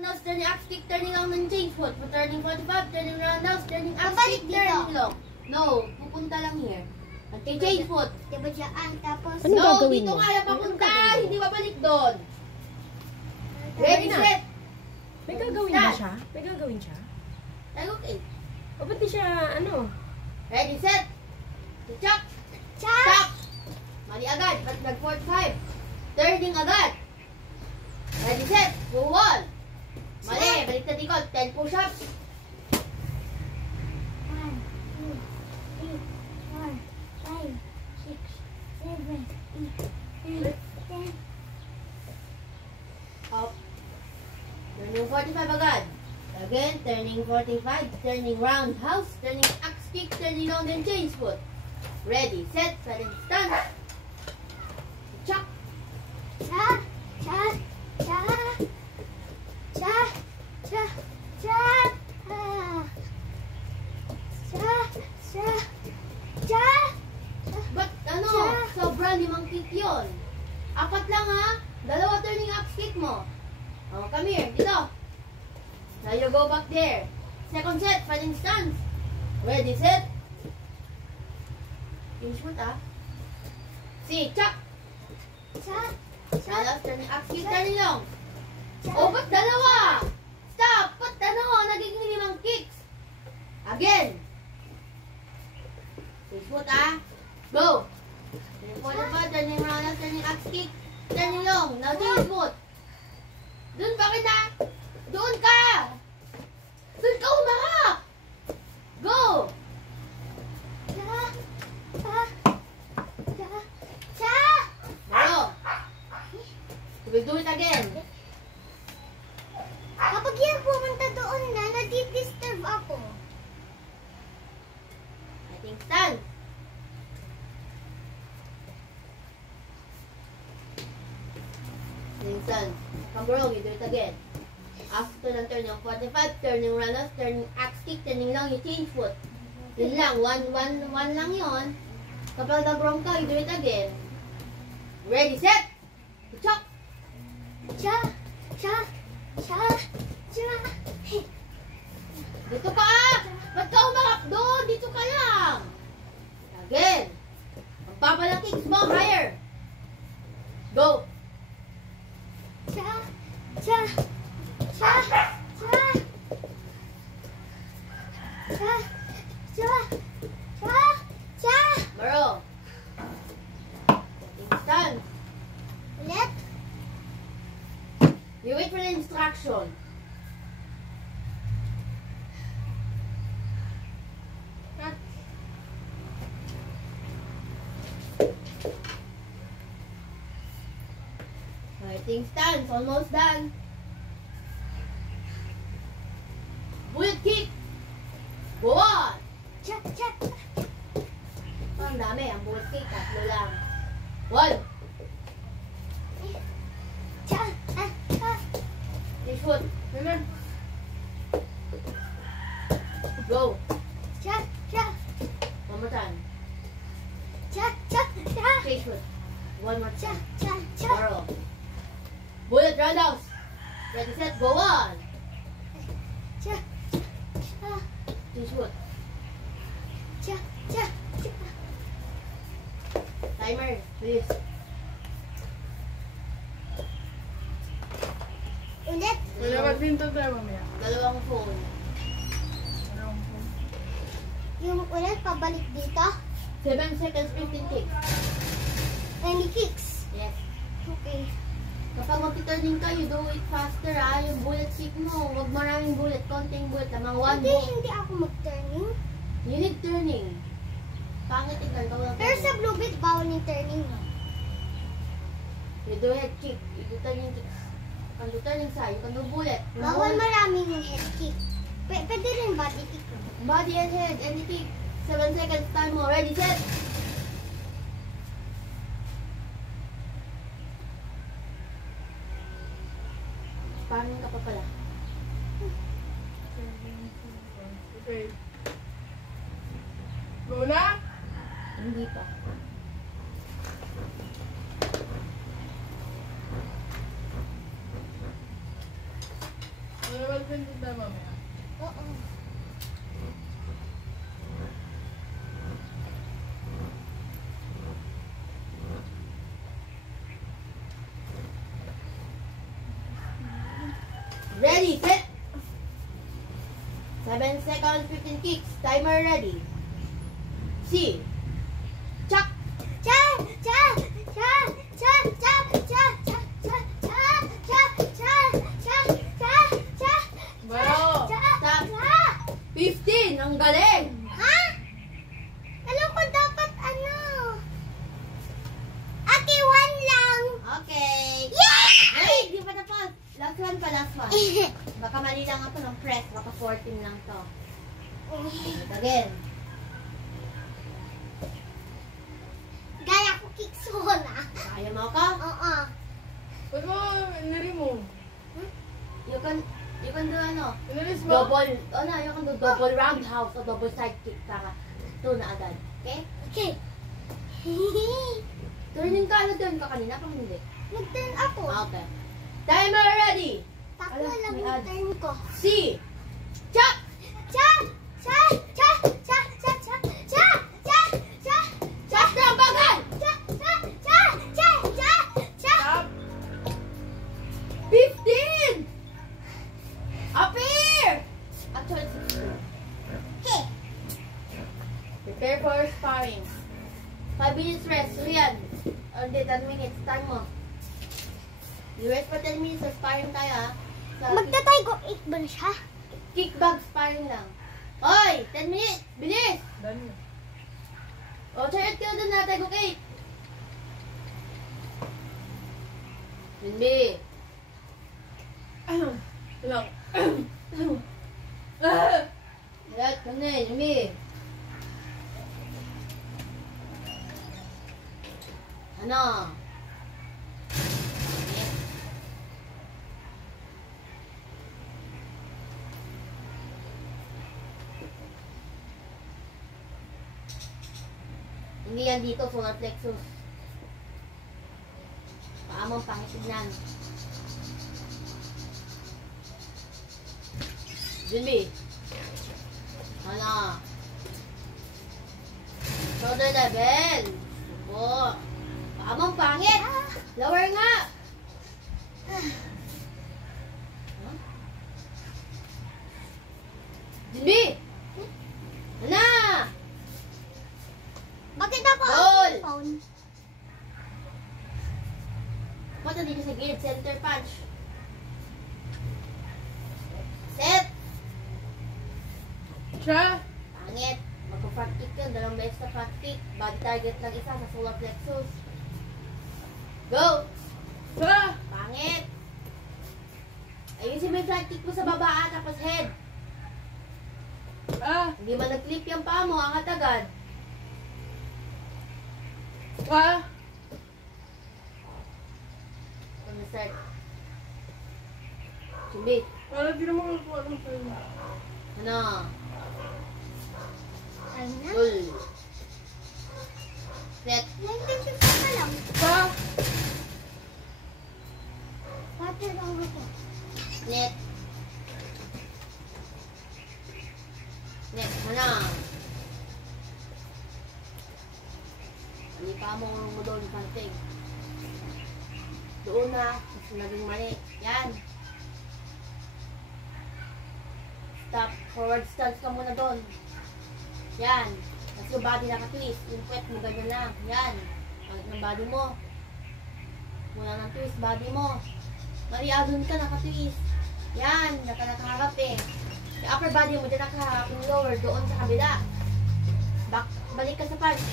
Roundhouse, turning axe kick, turning long ng change foot. Turning 45, turning roundhouse, turning axe kick, turning long. No, pupunta lang here. At change foot. Diba dyan? Tapos... Ano gagawin dito mo? nga yan papunta. Hindi babalik doon. Ready, set. May gagawin ba siya? May gagawin siya? Okay. O ba't di siya, ano? Ready, set. Chop. Chop. Mali agad. At nag-45. Turning agad. Ready, set. Go wall. Mali. Balik na ikot. 10 push-ups. 1, 2, 3, 4, 5, 6, 7, 8, 9, 10. Up. Turning 45 agad. Again, turning 45. Turning roundhouse. Turning axe kick. Turning long and change foot. Ready, set, sudden stance. Chop. Cha. Cha. Cha. Cha. Cha. Cha. Cha. Cha. Cha. But ano, sobra 5 kick yun. 4 lang ha. 2 turning axe kick mo. Oh, come here, dito. Now you go back there. Second set, sudden stance. Ready, set. Finish mo ta. See, chop. Cha. Now turning axe kick, turning long. Oh, ba't 2? Stop! Ba't nagiging 5 kicks? Again. Finish mo ta. Go. Turning 45, turning round, turning axe kick, turning long. Now change foot. Doon pa kita. Doon ka. Doon ka humahak. Go. Cha. Cha. Cha. Cha. Go. We'll do it again. Kapag yan pumunta doon na, nadi-disturb ako. I think stand. Stand. Come bro, we do it again. After ng turn yung 45, turning roundhouse, turning axe kick, turning long, you change foot. Yun lang, one lang yun. Kapag nag-wrong ka, you do it again. Ready, set! Chop! Cha. Cha. Cha. Cha. Dito ka! Ba't ka umarap doon? Dito ka lang! Again! Magpapalang kicks mo, higher! Go! Cha. Cha. Cha. Cha. Cha. Cha. Cha. Cha. Baro! Setting stand. Ulit. You wait for the instruction. Setting stance, almost done. Bullet kick. Go on. Cha. Cha. Oh, ang dami. Ang bullet kick, 3 lang. 1. Cha. Ah. This foot. Remember? Go. Cha. Cha. One more time. Cha. Cha. Cha. Face foot. One more Cha. time. Cha. Cha. Borrow. Bullet roundhouse. Ready, set, go on. Cha. Cha. Face foot. Cha. Cha. Cha. Timer, please. Ulit. Wala badminton tayo mamaya. 2 phone. Yung ulit pabalik dito. 7 seconds, 15 kicks. Any kicks. Yes. Okay. Kapag mag-turning ka, you do it faster ha. Yung bullet kick mo, huwag maraming bullet, konting bullet, lamang 1 bullet. Hindi ako mag-turning. You need turning. Pangit tignan ka walang Pero sa turning. blue bit, bawal yung turning. You do head kick, you do turning kicks. You can do turning side, you can do bullet. Bawal maraming yung head kick. Pwede rin body kick. Body and head, any kick. 7 seconds, time mo. Ready, set. Parang ka pa pala. Okay. Go na? Hindi pa. Badminton tayo mamaya. Oo. Ready, set! 7 seconds, 15 kicks. Timer ready. C. Chuck! Cha! Cha! Cha! Cha! Cha! Cha! Cha! Cha! Cha! Cha! Cha! Cha! Cha! Cha! Wow! Cha! Stop. Cha! 15! Ang galing! Ha? Alam ko dapat ano? Ate, 1 lang. Okay. Yeah! Ay, di pa tapos. Last one pa, last one. Baka mali lang ako ng press. Baka 14 lang to. Again. Gaya ko kick sola. Kaya mo ako? Oo. Ba't mo in-remove? You can do ano? In-release mo? Double, you can do double roundhouse o double side kick para 2 na agad. Okay? Okay. Turning ka, turn ka kanina, pang hindi. Nag-turn ako. Okay. Timer ready. Takbo Ala, lang may yung ad. turn ko. C. Chuck! Cha! Cha! Cha! Cha! Cha! Cha! Cha! Cha! Cha! Chuck na ang bagal! Cha! Cha! Cha! Cha! Cha! Cha! Stop! 15! Up here! Actually, 16. Hey! Prepare for sparring. 5 minutes rest. So yan. Only 10 minutes. Time mo. You rest for 10 minutes. So sparring tayo ha. Sa Magtatay ko 8 ba na siya? kickback sparring lang. Hoy! 10 minutes! Bilis! Done na. O, charot ka doon na. Tayo kay. Hindi. Lang. Charot ka na. Hindi. Ano? Hindi yan dito, solar plexus. Paamang pangitignan. Jimmy. Ano? Shoulder level. Subo. Paamang pangit. Lower nga. Huh? Jimmy. Ano? Bakit ako Ball! ang phone? Punta dito sa gilid, center punch. Set! Siya? Pangit. Magpa-front kick yun, 2 beses na front kick. Body target lang isa sa solar plexus. Go! Sa? Pangit! Ayusin mo yung front kick mo sa baba tapos head. Ah? Hindi man nag-clip yung paa mo, angat agad. Ah? Ano start? Sumbit. Parang di naman ako alam sa'yo. Ano? Ano na? Pull. Set. 1950 pa lang. Sa? Water lang ako. Net. Net. Ano? Hindi pa mo doon kanting. Doon na. Kasi naging mali. Yan. Stop. Forward stance ka muna doon. Yan. Tapos yung body naka-twist. Yung puwet mo ganyan lang. Yan. Pagkat ng body mo. Muna ng twist. Body mo. Maria, doon ka naka-twist. Yan. Nakaharap eh. Yung upper body mo dyan nakaharap. Yung lower doon sa kabila. Back. Balik ka sa punch.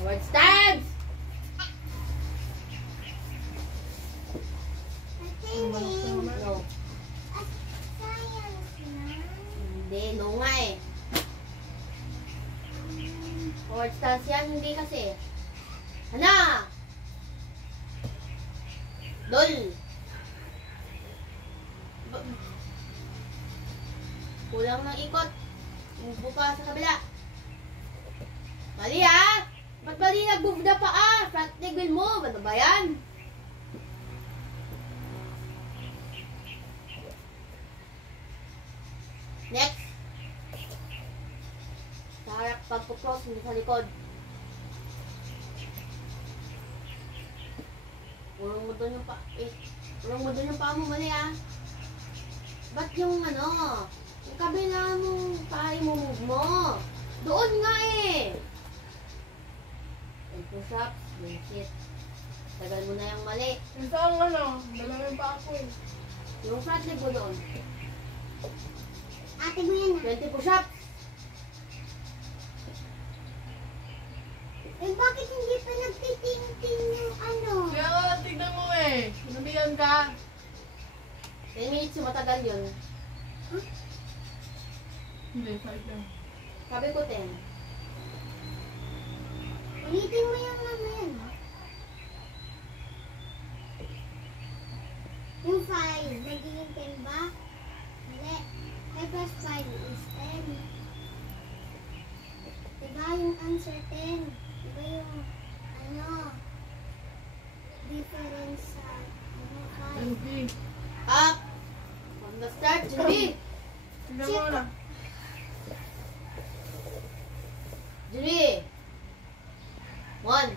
Forward stance! No. Science na. Hindi, no nga eh. Forward stance yan, hindi kasi. Hana! Dol! Kulang ng ikot. Umubo ka sa kabila. Mali ha! Ba't mali nag-move na pa ah? Front leg will move. Ano ba yan? cross, hindi sa likod. Urong mo doon yung urong mo doon yung paa mo, mali ah. Ba't yung yung kabila mong paa i-move mo? Doon nga eh. And push-ups, bullshit. Tagal mo na yung mali. Yung saan dalamin pa ako eh. Yung front leg mo doon. Ate mo yan 20 push-ups. Eh, bakit hindi pa nagtiting-ting yung Kaya nga, tignan mo eh. Sinabihan ka. 10 minutes yung matagal yun. Hindi, 5 lang. Sabi ko 10. Ulitin mo yung yan, ha? Yung 5, nagiging 10 ba? Mali. 5 plus 5 is 10. Diba yung answer 10? Diba yung, difference sa, 5? 20. Up! From the start, Julie! Tignan mo na. Julie! 1.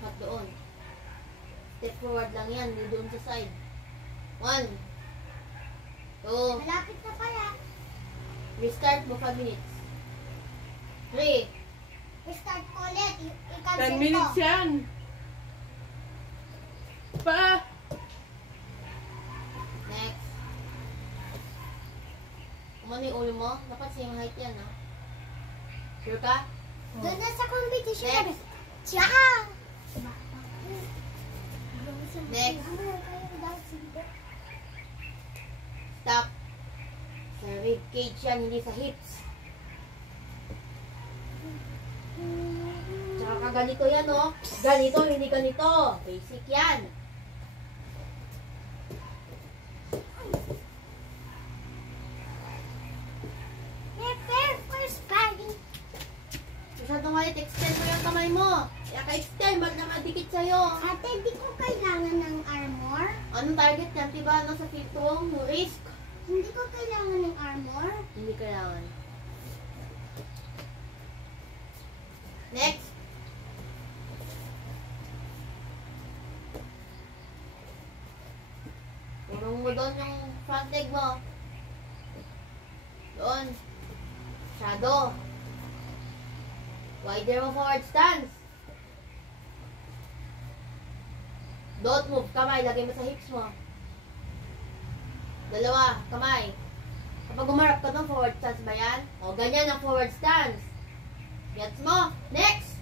Cut doon. Step forward lang yan, hindi doon sa side. 1. 2. Malapit na pala. Restart mo 5 minutes. 3. Start ko ulit. 10 minutes yan. Pa! Next. Kumano yung ulo mo? Dapat same height yan, ha? Sure ka? Doon na sa competition. Next. Tsaka! Next. Stop. Sa rib cage yan, hindi sa hips. Tsaka ganito yan, oh. Ganito, hindi ganito. Basic yan. Masyadong malit, extend mo yung kamay mo. Kaya ka-extend, ba't na madikit sa'yo? Ate, di ko kailangan ng armor. Anong target yan? Diba, sa filtong, no risk? Hindi ko kailangan ng armor. Hindi kailangan. Next. Turong mo doon yung front leg mo. Doon. Shadow. Wider mo forward stance. Don't move. Kamay, lagay mo sa hips mo. Dalawa, kamay. Kapag umarap ka doon, forward stance ba yan? O, ganyan ang forward stance. Gets mo? Next!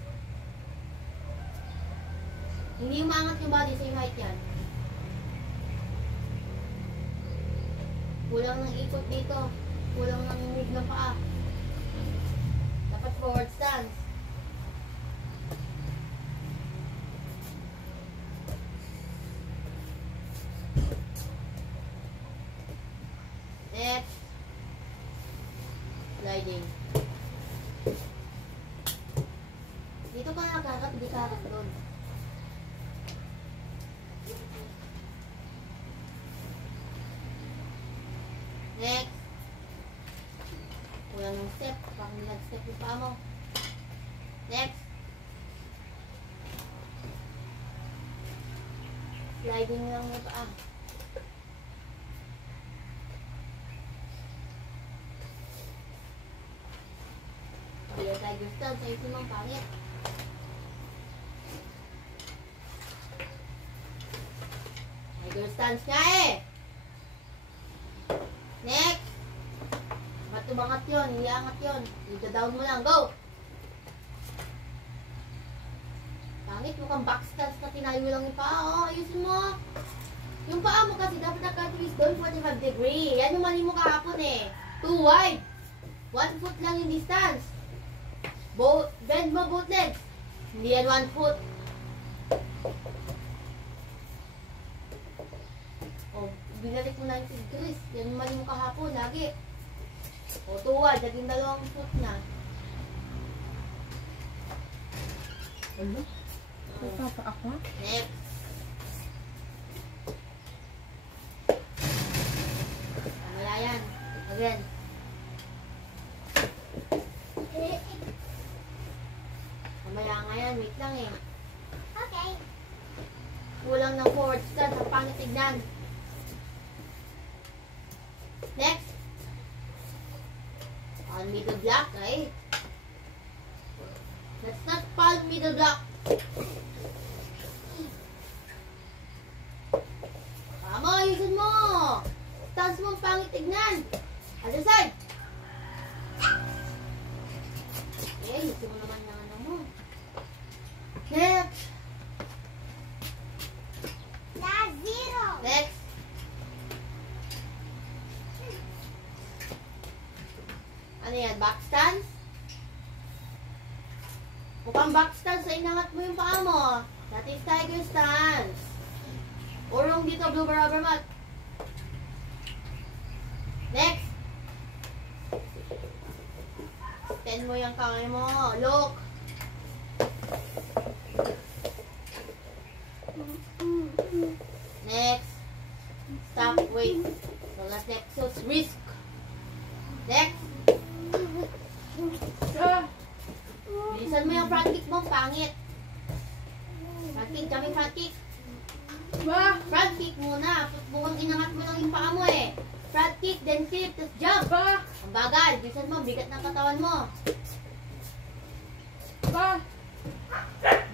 Hindi umangat yung body, same height yan. Kulang ng ikot dito. Kulang ng move ng paa. Dapat forward stance. Next. Sliding. Dito ka nakakat, hindi kakat doon. Next. Kulang ng step. Kapag hindi nag-step yung paa mo. Next. Sliding lang yung paa. Kaya tiger stance, ayusin mo ang pangit. Tiger stance nga eh! Next! Ba't tumangat yun? Hindi angat yun. Ida-down mo lang. Go! Pangit, mukhang back stance na tinayo lang yung paa. Oh, ayusin mo. Yung paa mo kasi dapat naka-twist doon 45 degree. Yan yung mali mo kahapon eh. Too wide. 1 foot lang yung distance. Bend mo both legs. Hindi yan 1 foot. Oh, binalik mo 90 degrees. Yan yung mali mo kahapon, lagi. O, tuwad. Naging 2 foot na. Ano? Papa ako? Next. Mamaya yan. Again. Kulang ng forward stance. Ang pangit tignan. Next. On middle block, right? Let's not palm middle block. Tama, ayusin mo. Stance mo ang pangit tignan. Other side. Eh, ayusin mo naman ng ano mo. Next. Zero. Next. Ano yan? Back stance? Mukhang back stance. Inangat mo yung paa mo. That is tiger stance. Urong dito, blue rubber mat. Next. Extend mo yung kamay mo. Look. Next. Stop. Wait. So last next. So risk. Next. Bilisan mo yung front kick mo. Pangit. Front kick. Kami front kick. Ba? Front kick muna. Mukhang inangat mo lang yung paa mo eh. Front kick, then flip, tapos jump. Ba? Ang bagal. Bilisan mo. Bigat ng katawan mo. Ba?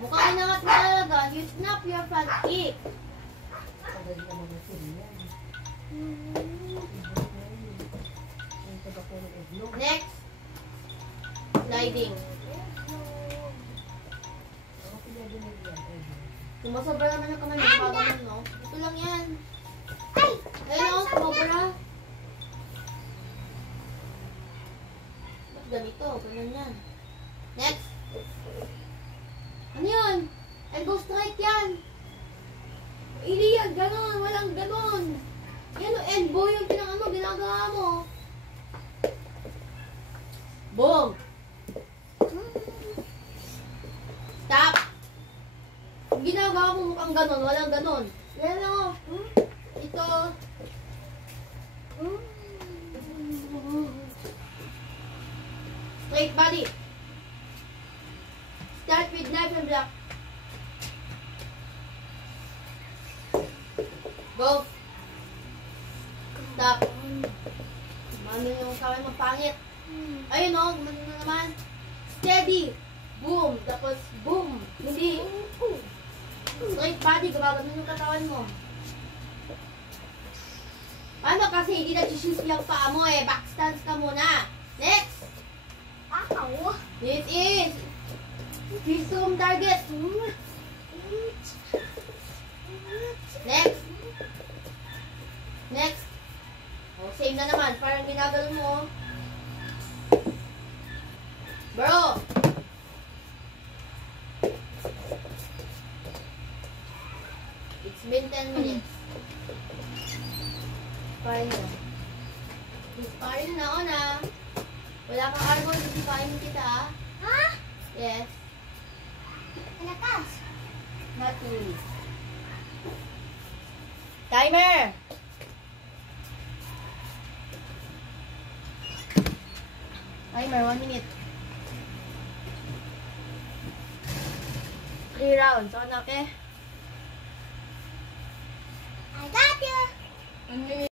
Mukhang inangat mo talaga. You snap your front kick. Next. Sliding. Sumasobra naman yung kamay mo. Bago mo, no? Ito lang yan. Ay! Ayun o, sumobra. Ba't ganito? Ganun yan. Next. Ano yun? Elbow strike yan. Hindi yan, ganun. Walang ganun. Yan o, elbow yung ginagawa mo. Boom. Stop. Ang ginagawa mo mukhang ganun. Walang ganun. Yan o. Ito. Straight body. Start with knife and block. Go. Stop. Mano yung kamay mo pangit. Ayun o, mano na naman. Steady. Boom. Tapos boom. Hindi. Straight body. Gumagano yung katawan mo. Ano kasi hindi nag-shoes yung paa mo eh. Back stance ka muna. Next. Ow! This is Pisum target. Next. Next. Oh, same na naman. Parang ginagalo mo. Bro. It's been 10 minutes. Parin na. Parin na ako na. Wala kang argon, parin kita ah. Ha? Yes. Malakas. Nothing. Timer! Timer, 1 minute. 3 rounds. Okay, okay? I got you. Ano